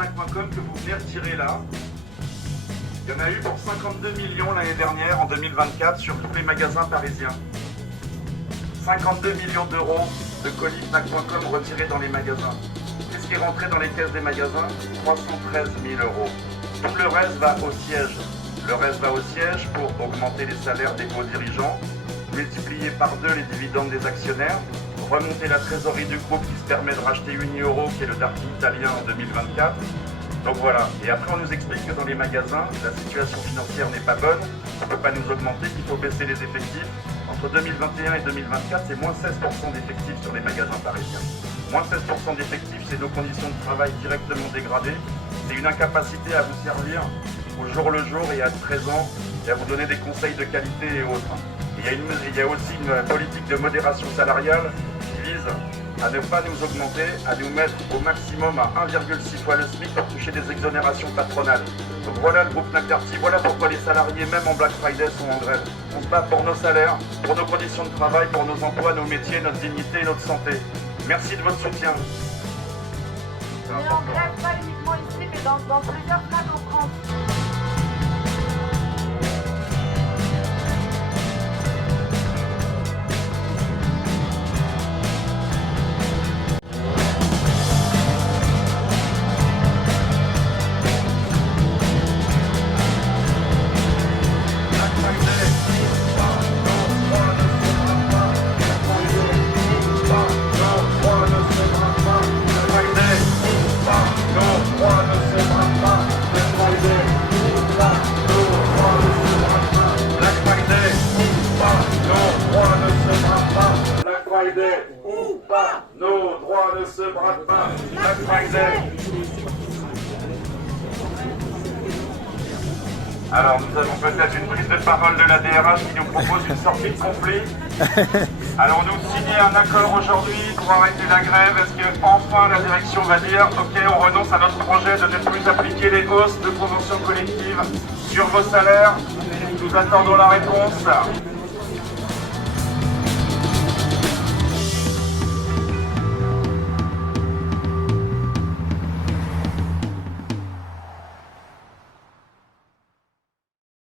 colifnac.com que vous venez retirer là. Il y en a eu pour 52 millions l'année dernière, en 2024, sur tous les magasins parisiens. 52 millions d'euros de colifnac.com retirés dans les magasins. Qu'est-ce qui est rentré dans les caisses des magasins? 313 000 euros. Tout le reste va au siège. Le reste va au siège pour augmenter les salaires des hauts dirigeants, multiplier par 2 les dividendes des actionnaires, remonter la trésorerie du groupe qui se permet de racheter Unieuro, qui est le darty italien en 2024. Donc voilà. Et après, on nous explique que dans les magasins, la situation financière n'est pas bonne, on ne peut pas nous augmenter, qu'il faut baisser les effectifs. Entre 2021 et 2024, c'est moins 16% d'effectifs sur les magasins parisiens. Moins 16% d'effectifs, c'est nos conditions de travail directement dégradées. C'est une incapacité à vous servir au jour le jour et à être présent et à vous donner des conseils de qualité et autres. Et il y a aussi une politique de modération salariale qui vise à ne pas nous augmenter, à nous mettre au maximum à 1,6 fois le SMIC pour toucher des exonérations patronales. Donc voilà le groupe Fnac Darty, voilà pourquoi les salariés, même en Black Friday, sont en grève. On se bat pour nos salaires, pour nos conditions de travail, pour nos emplois, nos métiers, notre dignité et notre santé. Merci de votre soutien. On est en grève, pas uniquement ici, mais dans plusieurs Fnac en France. Ou pas, nos droits ne se bradent pas. Black Friday. Alors nous avons peut-être une prise de parole de la DRH qui nous propose une sortie de conflit. Allons-nous signer un accord aujourd'hui pour arrêter la grève? Est-ce que enfin la direction va dire ok, on renonce à notre projet de ne plus appliquer les hausses de conventions collectives sur vos salaires? Nous attendons la réponse.